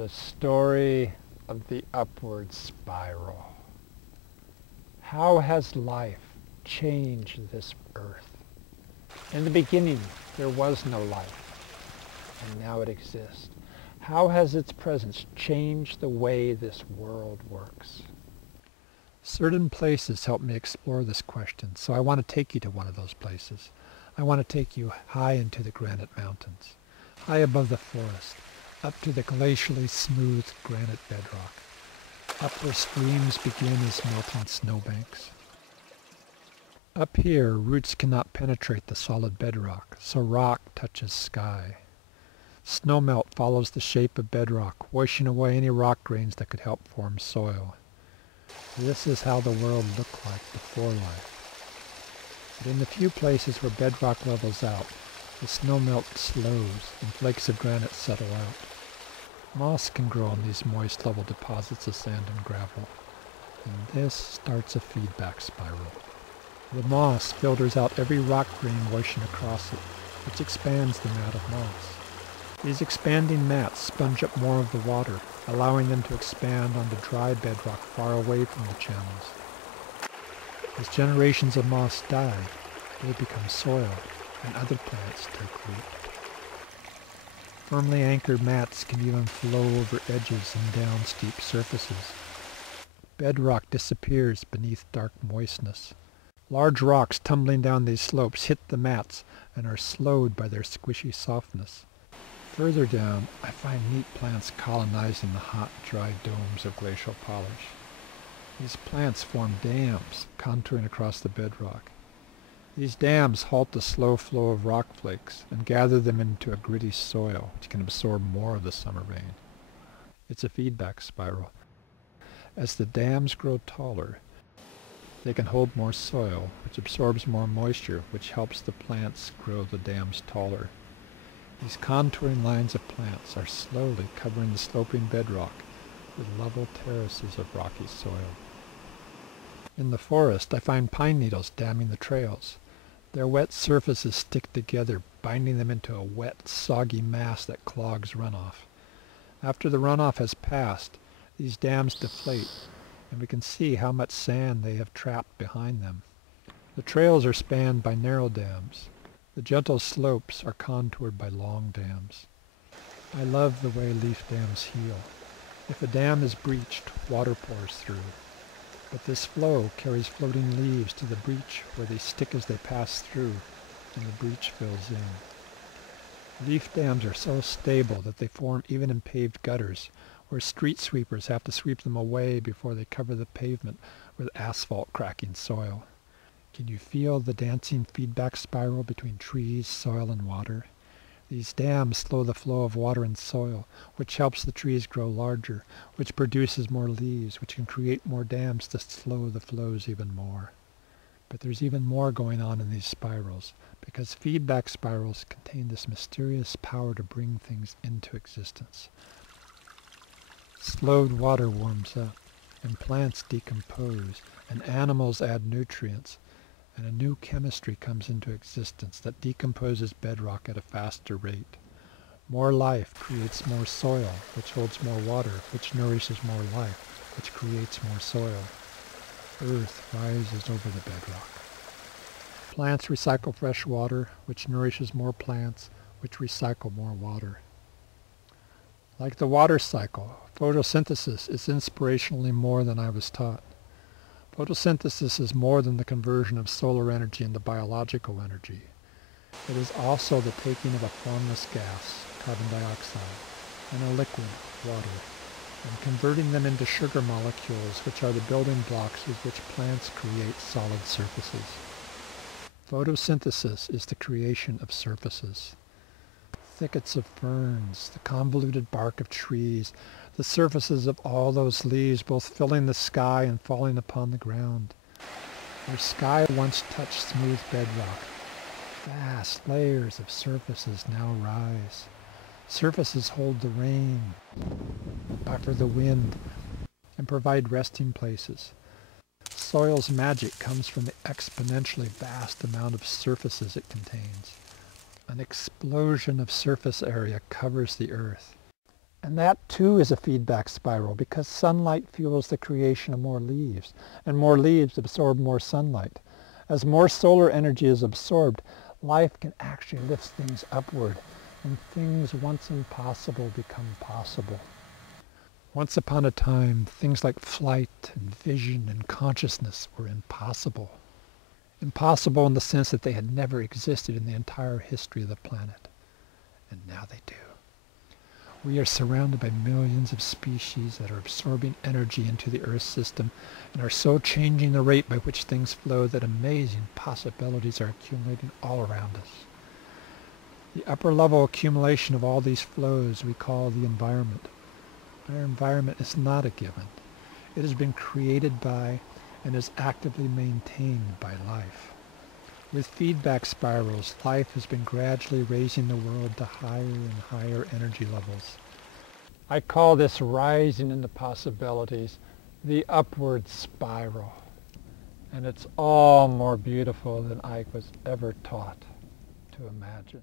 The story of the upward spiral. How has life changed this earth? In the beginning, there was no life, and now it exists. How has its presence changed the way this world works? Certain places help me explore this question, so I want to take you to one of those places. I want to take you high into the granite mountains, high above the forest, up to the glacially smooth granite bedrock, up where streams begin as melting snowbanks. Up here, roots cannot penetrate the solid bedrock, so rock touches sky. Snowmelt follows the shape of bedrock, washing away any rock grains that could help form soil. This is how the world looked like before life. But in the few places where bedrock levels out, the snowmelt slows and flakes of granite settle out. Moss can grow on these moist level deposits of sand and gravel, and this starts a feedback spiral. The moss filters out every rock grain washing across it, which expands the mat of moss. These expanding mats sponge up more of the water, allowing them to expand onto dry bedrock far away from the channels. As generations of moss die, they become soil, and other plants take root. Firmly anchored mats can even flow over edges and down steep surfaces. Bedrock disappears beneath dark moistness. Large rocks tumbling down these slopes hit the mats and are slowed by their squishy softness. Further down, I find neat plants colonizing the hot, dry domes of glacial polish. These plants form dams, contouring across the bedrock. These dams halt the slow flow of rock flakes and gather them into a gritty soil, which can absorb more of the summer rain. It's a feedback spiral. As the dams grow taller, they can hold more soil, which absorbs more moisture, which helps the plants grow the dams taller. These contouring lines of plants are slowly covering the sloping bedrock with level terraces of rocky soil. In the forest, I find pine needles damming the trails. Their wet surfaces stick together, binding them into a wet, soggy mass that clogs runoff. After the runoff has passed, these dams deflate, and we can see how much sand they have trapped behind them. The trails are spanned by narrow dams. The gentle slopes are contoured by long dams. I love the way leaf dams heal. If a dam is breached, water pours through. But this flow carries floating leaves to the breach where they stick as they pass through, and the breach fills in. Leaf dams are so stable that they form even in paved gutters, where street sweepers have to sweep them away before they cover the pavement with asphalt cracking soil. Can you feel the dancing feedback spiral between trees, soil, and water? These dams slow the flow of water and soil, which helps the trees grow larger, which produces more leaves, which can create more dams to slow the flows even more. But there's even more going on in these spirals, because feedback spirals contain this mysterious power to bring things into existence. Slowed water warms up, and plants decompose, and animals add nutrients, and a new chemistry comes into existence that decomposes bedrock at a faster rate. More life creates more soil, which holds more water, which nourishes more life, which creates more soil. Earth rises over the bedrock. Plants recycle fresh water, which nourishes more plants, which recycle more water. Like the water cycle, photosynthesis is inspirationally more than I was taught. Photosynthesis is more than the conversion of solar energy into biological energy. It is also the taking of a formless gas, carbon dioxide, and a liquid, water, and converting them into sugar molecules, which are the building blocks with which plants create solid surfaces. Photosynthesis is the creation of surfaces. Thickets of ferns, the convoluted bark of trees, the surfaces of all those leaves both filling the sky and falling upon the ground. Where sky once touched smooth bedrock, vast layers of surfaces now rise. Surfaces hold the rain, buffer the wind, and provide resting places. Soil's magic comes from the exponentially vast amount of surfaces it contains. An explosion of surface area covers the earth. And that too is a feedback spiral because sunlight fuels the creation of more leaves, and more leaves absorb more sunlight. As more solar energy is absorbed, life can actually lift things upward, and things once impossible become possible. Once upon a time, things like flight and vision and consciousness were impossible. Impossible in the sense that they had never existed in the entire history of the planet. And now they do. We are surrounded by millions of species that are absorbing energy into the Earth system and are so changing the rate by which things flow that amazing possibilities are accumulating all around us. The upper level accumulation of all these flows we call the environment. Our environment is not a given. It has been created by and is actively maintained by life. With feedback spirals, life has been gradually raising the world to higher and higher energy levels. I call this rising into possibilities the upward spiral. And it's all more beautiful than I was ever taught to imagine.